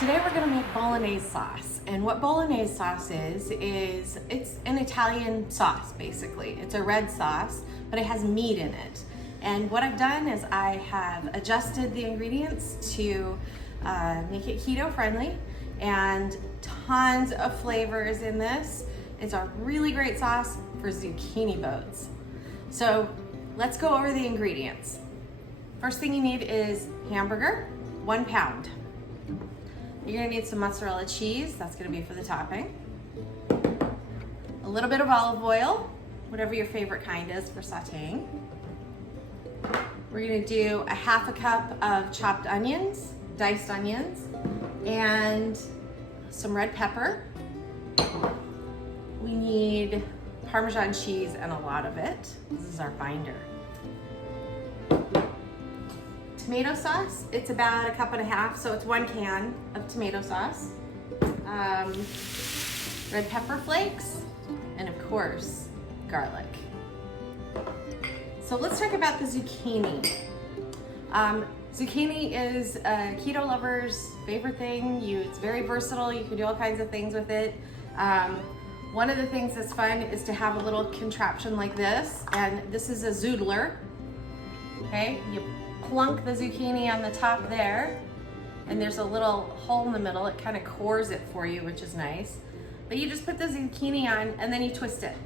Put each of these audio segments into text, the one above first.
Today we're gonna make Bolognese sauce. And what Bolognese sauce is it's an Italian sauce, basically. It's a red sauce, but it has meat in it. And what I've done is I have adjusted the ingredients to make it keto friendly, and tons of flavors in this. It's a really great sauce for zucchini boats. So let's go over the ingredients. First thing you need is hamburger, 1 pound. You're gonna need some mozzarella cheese, that's gonna be for the topping. A little bit of olive oil, whatever your favorite kind is for sauteing. We're gonna do a 1/2 cup of chopped onions, diced onions, and some red pepper. We need Parmesan cheese and a lot of it. This is our binder. Tomato sauce, it's about 1.5 cups, so it's 1 can of tomato sauce. Red pepper flakes, and of course, garlic. So let's talk about the zucchini. Zucchini is a keto lover's favorite thing. It's very versatile, you can do all kinds of things with it. One of the things that's fun is to have a little contraption like this, and this is a zoodler. Okay, you plunk the zucchini on the top there, and there's a little hole in the middle. It kind of cores it for you, which is nice. But you just put the zucchini on and then you twist it.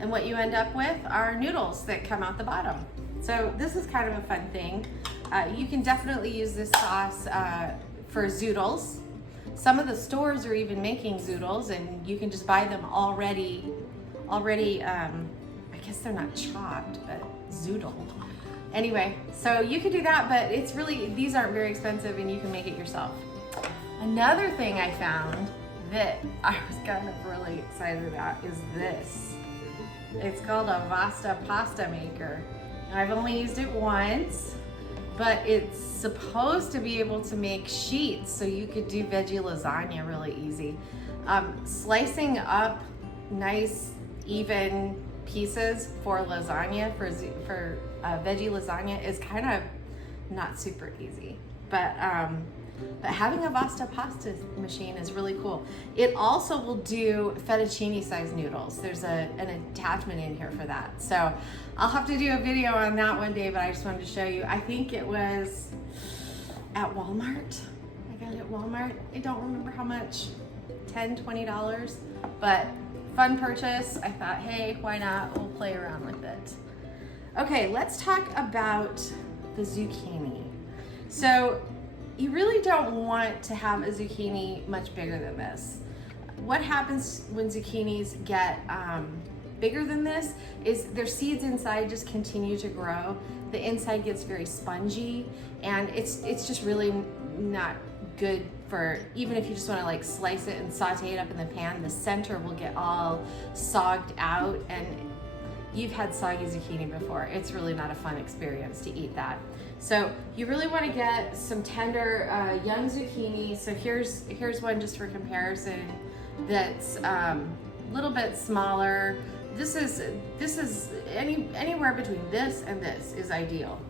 And what you end up with are noodles that come out the bottom. So this is kind of a fun thing. You can definitely use this sauce for zoodles. Some of the stores are even making zoodles, and you can just buy them already, I guess they're not chopped, but zoodled. Anyway, so you could do that, but it's really, these aren't very expensive and you can make it yourself. Another thing I found that I was kind of really excited about is this. It's called a Vasta pasta maker. I've only used it once, but it's supposed to be able to make sheets, so you could do veggie lasagna really easy. Slicing up nice, even pieces for lasagna, for veggie lasagna is kind of not super easy, but having a Vasta pasta machine is really cool. It also will do fettuccine sized noodles. There's an attachment in here for that. So I'll have to do a video on that one day, but I just wanted to show you. I think it was at Walmart. I got it at Walmart. I don't remember how much, $10, $20, but fun purchase. I thought, hey, why not? We'll play around with it. Okay, let's talk about the zucchini. So you really don't want to have a zucchini much bigger than this. What happens when zucchinis get bigger than this is their seeds inside just continue to grow. The inside gets very spongy, and it's just really not good for, even if you just want to like slice it and saute it up in the pan, the center will get all sogged out, and you've had soggy zucchini before. It's really not a fun experience to eat that. So you really want to get some tender young zucchini. So here's one just for comparison that's a little bit smaller. This is anywhere between this and this is ideal.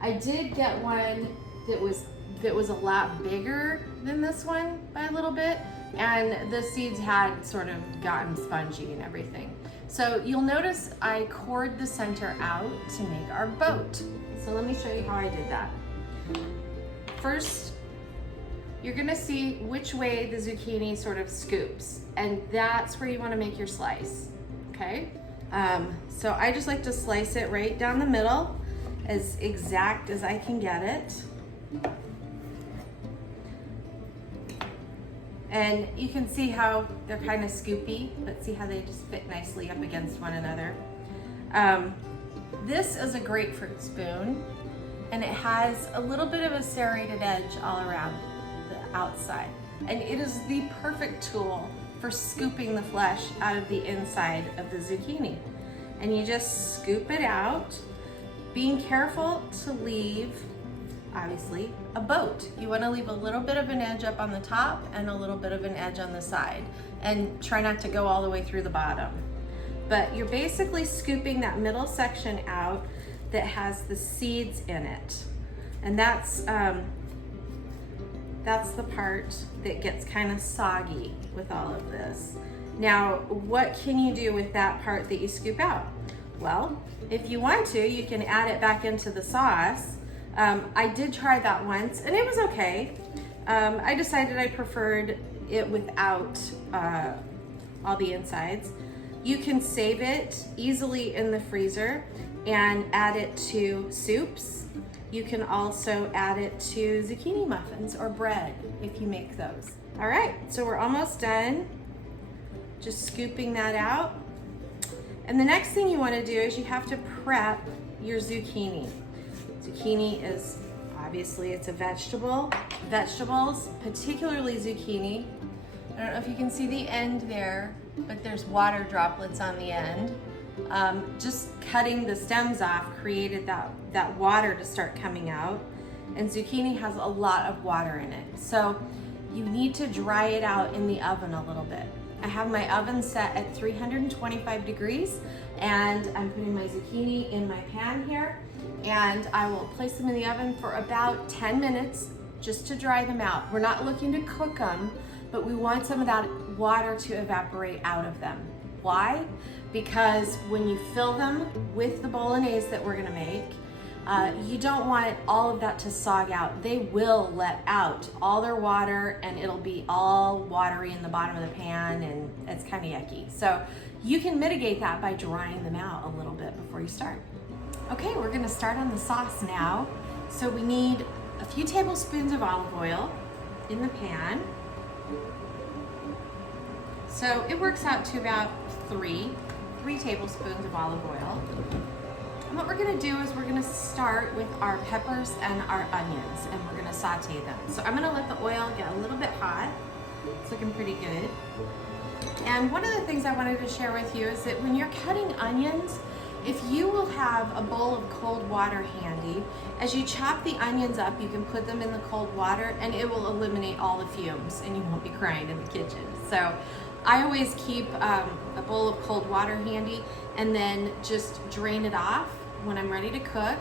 I did get one that was a lot bigger than this one by a little bit, and the seeds had sort of gotten spongy and everything. So you'll notice I cored the center out to make our boat. So let me show you how I did that. First, you're gonna see which way the zucchini sort of scoops, and that's where you wanna make your slice, okay? So I just like to slice it right down the middle, as exact as I can get it. And you can see how they're kind of scoopy, but see how they just fit nicely up against one another. This is a grapefruit spoon, and it has a little bit of a serrated edge all around the outside. And it is the perfect tool for scooping the flesh out of the inside of the zucchini. And you just scoop it out, being careful to leave, obviously, a boat. You want to leave a little bit of an edge up on the top and a little bit of an edge on the side, and try not to go all the way through the bottom. But you're basically scooping that middle section out that has the seeds in it. And that's that's the part that gets kind of soggy with all of this. Now, what can you do with that part that you scoop out? Well, if you want to, you can add it back into the sauce. I did try that once and it was okay. I decided I preferred it without all the insides. You can save it easily in the freezer and add it to soups. You can also add it to zucchini muffins or bread if you make those. All right, so we're almost done. Just scooping that out. And the next thing you want to do is you have to prep your zucchini. Zucchini is obviously, it's a vegetable. Vegetables, particularly zucchini. I don't know if you can see the end there, but there's water droplets on the end. Just cutting the stems off created that water to start coming out. And zucchini has a lot of water in it. So you need to dry it out in the oven a little bit. I have my oven set at 325 degrees and I'm putting my zucchini in my pan here and I will place them in the oven for about 10 minutes just to dry them out. We're not looking to cook them, but we want some of that water to evaporate out of them. Why? Because when you fill them with the Bolognese that we're gonna make, you don't want all of that to sog out. They will let out all their water and it'll be all watery in the bottom of the pan and it's kind of yucky. So you can mitigate that by drying them out a little bit before you start. Okay, we're gonna start on the sauce now. So we need a few tablespoons of olive oil in the pan. So it works out to about three tablespoons of olive oil. And what we're gonna do is we're gonna start with our peppers and our onions and we're gonna saute them. So I'm gonna let the oil get a little bit hot. It's looking pretty good. And one of the things I wanted to share with you is that when you're cutting onions, if you will have a bowl of cold water handy, as you chop the onions up, you can put them in the cold water and it will eliminate all the fumes and you won't be crying in the kitchen. So I always keep a bowl of cold water handy and then just drain it off when I'm ready to cook.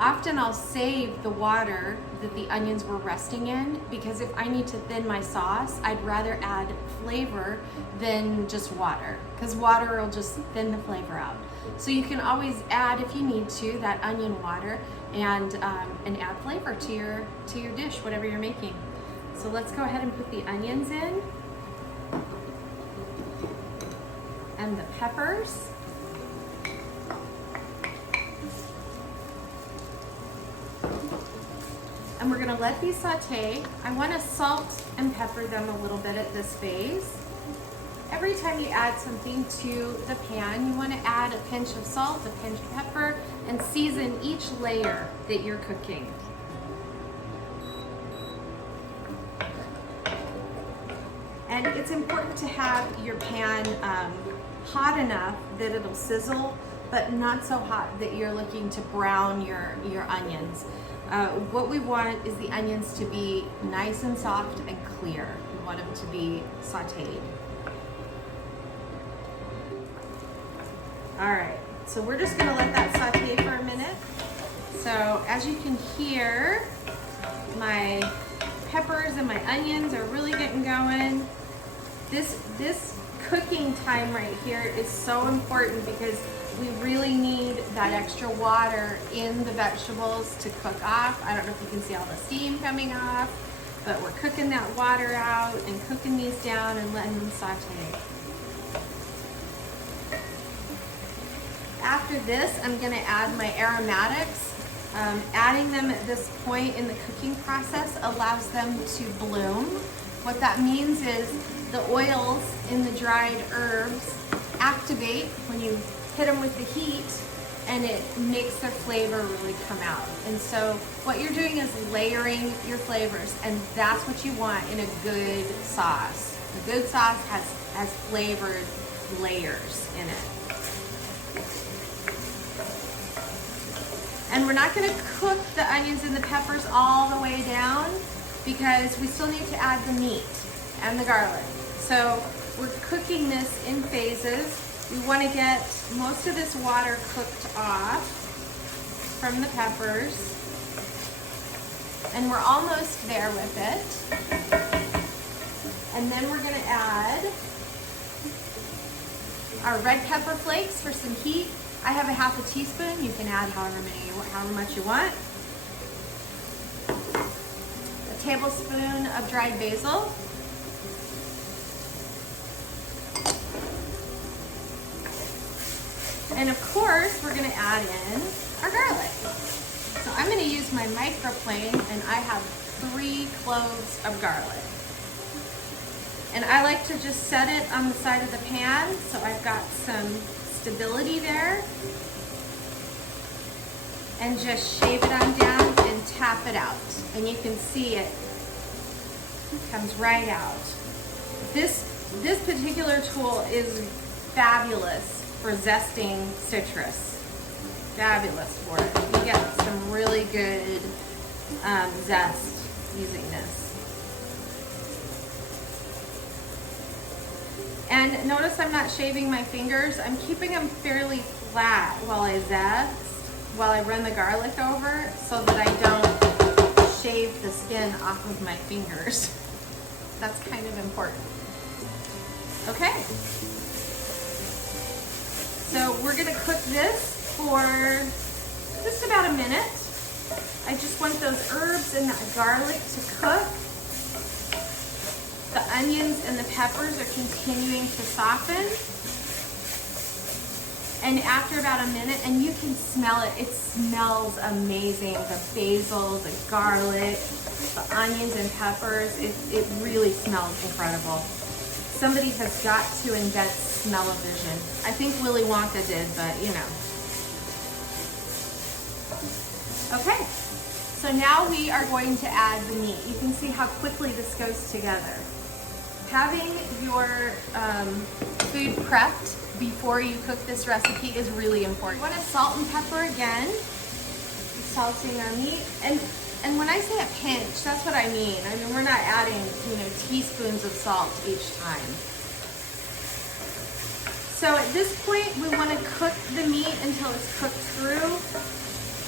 Often I'll save the water that the onions were resting in because if I need to thin my sauce, I'd rather add flavor than just water because water will just thin the flavor out. So you can always add, if you need to, that onion water and add flavor to your dish, whatever you're making. So let's go ahead and put the onions in and the peppers. And we're gonna let these saute. I wanna salt and pepper them a little bit at this phase. Every time you add something to the pan, you wanna add a pinch of salt, a pinch of pepper, and season each layer that you're cooking. And it's important to have your pan hot enough that it'll sizzle, but not so hot that you're looking to brown your onions. What we want is the onions to be nice and soft and clear. We want them to be sauteed. All right, so we're just gonna let that saute for a minute. So as you can hear, my peppers and my onions are really getting going. This cooking time right here is so important because we really need that extra water in the vegetables to cook off. I don't know if you can see all the steam coming off, but we're cooking that water out and cooking these down and letting them saute. After this, I'm gonna add my aromatics. Adding them at this point in the cooking process allows them to bloom. What that means is the oils in the dried herbs activate when you hit them with the heat and it makes their flavor really come out. And so what you're doing is layering your flavors and that's what you want in a good sauce. A good sauce has flavored layers in it. And we're not gonna cook the onions and the peppers all the way down because we still need to add the meat and the garlic. So we're cooking this in phases. We want to get most of this water cooked off from the peppers. And we're almost there with it. And then we're gonna add our red pepper flakes for some heat. I have a half a teaspoon. You can add however much you want. A tablespoon of dried basil. And of course, we're gonna add in our garlic. So I'm gonna use my microplane, and I have 3 cloves of garlic. And I like to just set it on the side of the pan so I've got some stability there. And just shave it on down and tap it out. And you can see it comes right out. This particular tool is fabulous for zesting citrus. Fabulous for it. You get some really good zest using this. And notice I'm not shaving my fingers. I'm keeping them fairly flat while I zest, while I run the garlic over, so that I don't shave the skin off of my fingers. That's kind of important. Okay. So we're gonna cook this for just about a minute. I just want those herbs and that garlic to cook. The onions and the peppers are continuing to soften. And after about a minute, and you can smell it, it smells amazing. The basil, the garlic, the onions and peppers, it really smells incredible. Somebody has got to invent smell-o-vision. I think Willy Wonka did, but you know. Okay, so now we are going to add the meat. You can see how quickly this goes together. Having your food prepped before you cook this recipe is really important. We want to salt and pepper again. Salting our meat. And when I say a pinch, that's what I mean. I mean, we're not adding, teaspoons of salt each time. So at this point, we want to cook the meat until it's cooked through.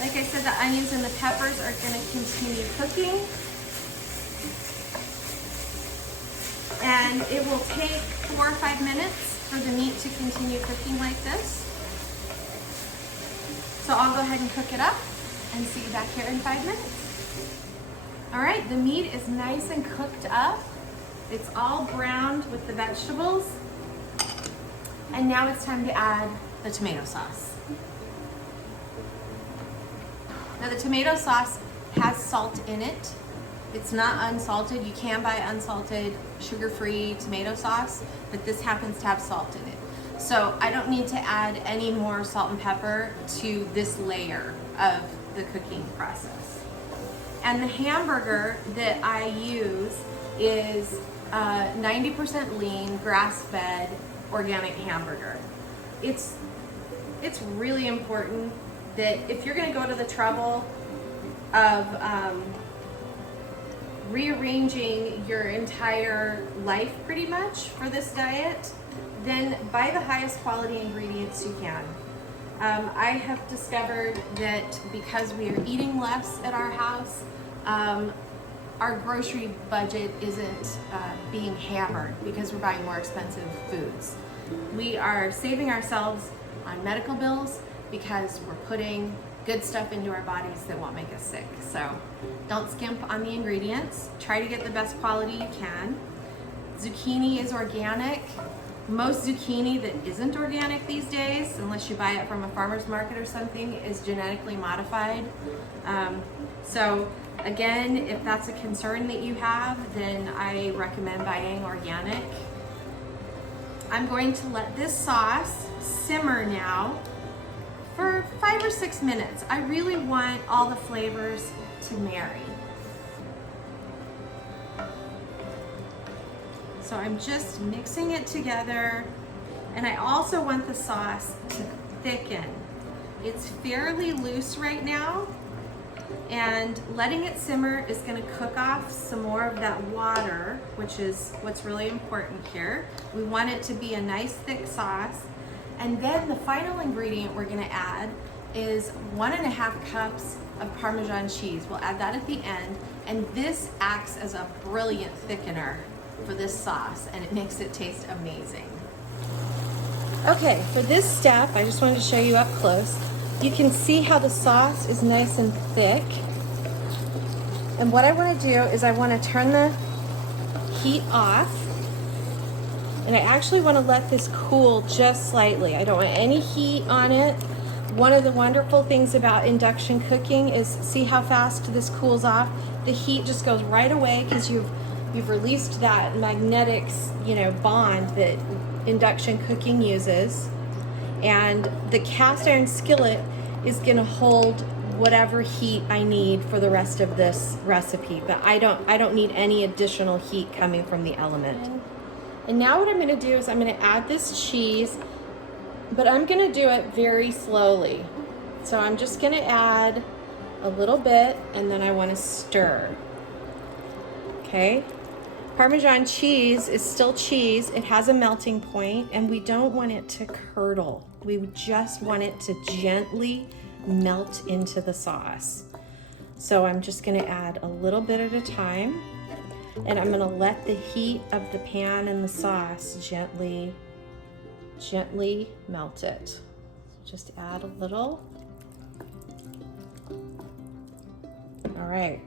Like I said, the onions and the peppers are going to continue cooking. And it will take 4 or 5 minutes for the meat to continue cooking like this. So I'll go ahead and cook it up and see you back here in 5 minutes. All right, the meat is nice and cooked up. It's all browned with the vegetables. And now it's time to add the tomato sauce. Now the tomato sauce has salt in it. It's not unsalted. You can buy unsalted, sugar-free tomato sauce, but this happens to have salt in it. So I don't need to add any more salt and pepper to this layer of the cooking process. And the hamburger that I use is 90% lean, grass-fed, organic hamburger. It's really important that if you're gonna go to the trouble of rearranging your entire life pretty much for this diet, then buy the highest quality ingredients you can. I have discovered that because we are eating less at our house, our grocery budget isn't being hammered because we're buying more expensive foods. We are saving ourselves on medical bills because we're putting good stuff into our bodies that won't make us sick. So don't skimp on the ingredients. Try to get the best quality you can. Zucchini is organic. Most zucchini that isn't organic these days, unless you buy it from a farmer's market or something, is genetically modified. So again, if that's a concern that you have, then I recommend buying organic. I'm going to let this sauce simmer now for 5 or 6 minutes. I really want all the flavors to marry. So I'm just mixing it together, and I also want the sauce to thicken. It's fairly loose right now, and letting it simmer is going to cook off some more of that water, which is what's really important here. We want it to be a nice thick sauce. And then the final ingredient we're going to add is 1.5 cups of Parmesan cheese. We'll add that at the end, and this acts as a brilliant thickener for this sauce, and it makes it taste amazing. Okay, for this step, I just wanted to show you up close. You can see how the sauce is nice and thick. And what I want to do is I want to turn the heat off, and I actually want to let this cool just slightly. I don't want any heat on it. One of the wonderful things about induction cooking is see how fast this cools off. The heat just goes right away because you've released that magnetic, bond that induction cooking uses. And the cast iron skillet is going to hold whatever heat I need for the rest of this recipe, but I don't need any additional heat coming from the element. And now what I'm going to do is I'm going to add this cheese, but I'm going to do it very slowly. So I'm just going to add a little bit, and then I want to stir. Okay? Parmesan cheese is still cheese. It has a melting point, and we don't want it to curdle. We just want it to gently melt into the sauce. So I'm just going to add a little bit at a time, and I'm going to let the heat of the pan and the sauce gently melt it. Just add a little. All right,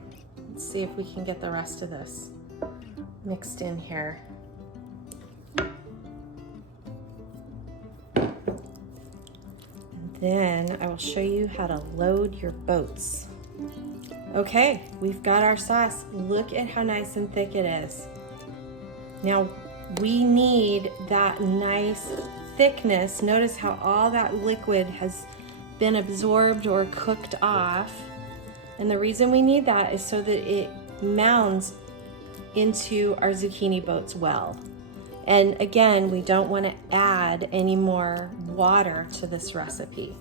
let's see if we can get the rest of this mixed in here. And then I will show you how to load your boats. Okay, we've got our sauce. Look at how nice and thick it is. Now we need that nice thickness. Notice how all that liquid has been absorbed or cooked off. And the reason we need that is so that it mounds into our zucchini boats well. And again, we don't want to add any more water to this recipe.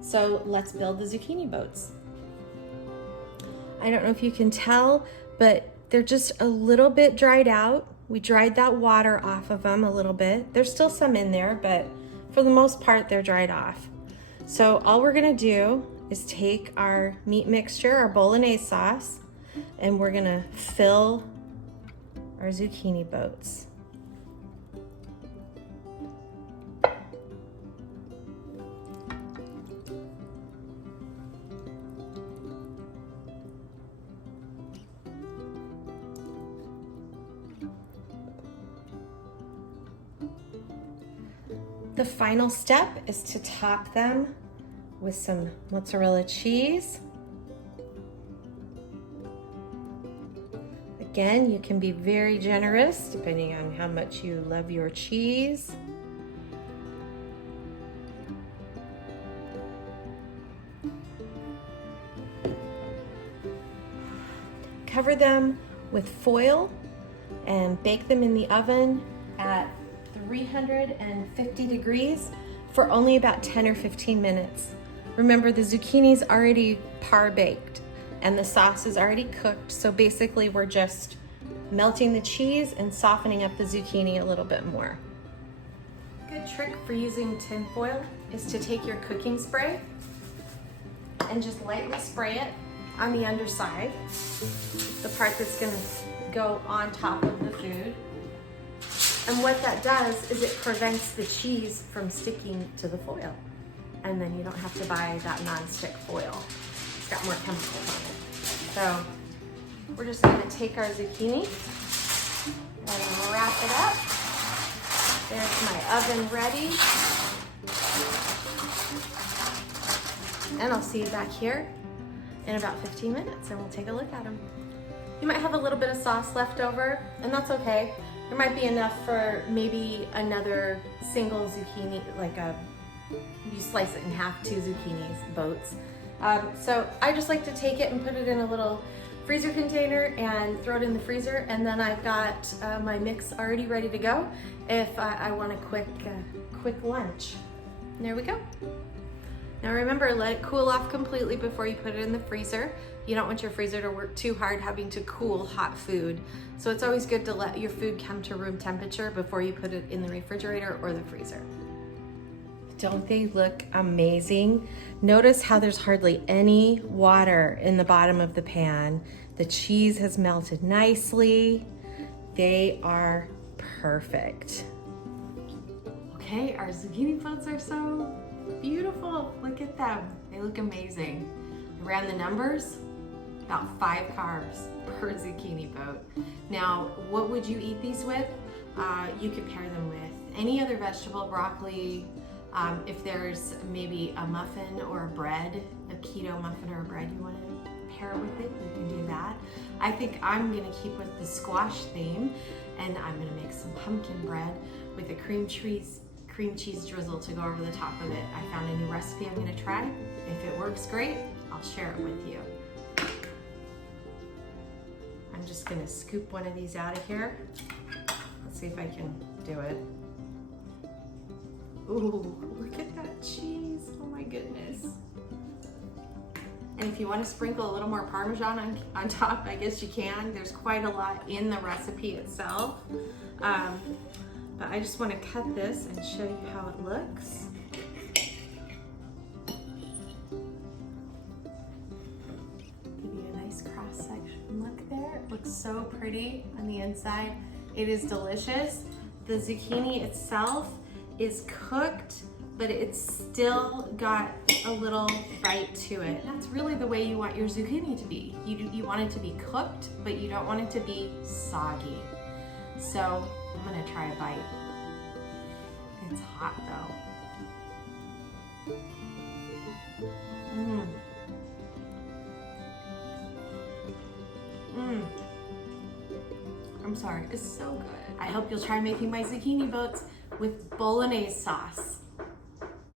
So let's build the zucchini boats. I don't know if you can tell, but they're just a little bit dried out. We dried that water off of them a little bit. There's still some in there, but for the most part, they're dried off. So all we're gonna do is take our meat mixture, our Bolognese sauce, and we're gonna fill our zucchini boats. The final step is to top them with some mozzarella cheese. Again, you can be very generous depending on how much you love your cheese. Cover them with foil and bake them in the oven at 350 degrees for only about 10 or 15 minutes. Remember, the zucchini's already par-baked and the sauce is already cooked, so basically we're just melting the cheese and softening up the zucchini a little bit more. A good trick for using tin foil is to take your cooking spray and just lightly spray it on the underside, the part that's going to go on top of the food. And what that does is it prevents the cheese from sticking to the foil. And then you don't have to buy that non-stick foil. It's got more chemicals on it. So we're just gonna take our zucchini and wrap it up. There's my oven ready. And I'll see you back here in about 15 minutes and we'll take a look at them. You might have a little bit of sauce left over, and that's okay. There might be enough for maybe another single zucchini, you slice it in half, 2 zucchinis, boats. So I just like to take it and put it in a little freezer container and throw it in the freezer, and then I've got my mix already ready to go if I want a quick lunch. And there we go. Now remember, let it cool off completely before you put it in the freezer. You don't want your freezer to work too hard having to cool hot food. So it's always good to let your food come to room temperature before you put it in the refrigerator or the freezer. Don't they look amazing? Notice how there's hardly any water in the bottom of the pan. The cheese has melted nicely. They are perfect. Okay, our zucchini floats are so beautiful. Look at them. They look amazing. I ran the numbers, about 5 carbs per zucchini boat. Now, what would you eat these with? You could pair them with any other vegetable, broccoli. If there's maybe a muffin or a bread, a keto muffin or a bread you want to pair with it, you can do that. I think I'm gonna keep with the squash theme, and I'm gonna make some pumpkin bread with a cream cheese drizzle to go over the top of it. I found a new recipe I'm gonna try. If it works great, I'll share it with you. I'm just gonna scoop one of these out of here. Let's see if I can do it. Ooh, look at that cheese. Oh my goodness. And if you want to sprinkle a little more Parmesan on top, I guess you can. There's quite a lot in the recipe itself. But I just want to cut this and show you how it looks. Give you a nice cross section look there. It looks so pretty on the inside. It is delicious. The zucchini itself is cooked, but it's still got a little bite to it. That's really the way you want your zucchini to be. You want it to be cooked, but you don't want it to be soggy. So I'm gonna try a bite. It's hot though. I'm sorry, it's so good. I hope you'll try making my zucchini boats with Bolognese sauce.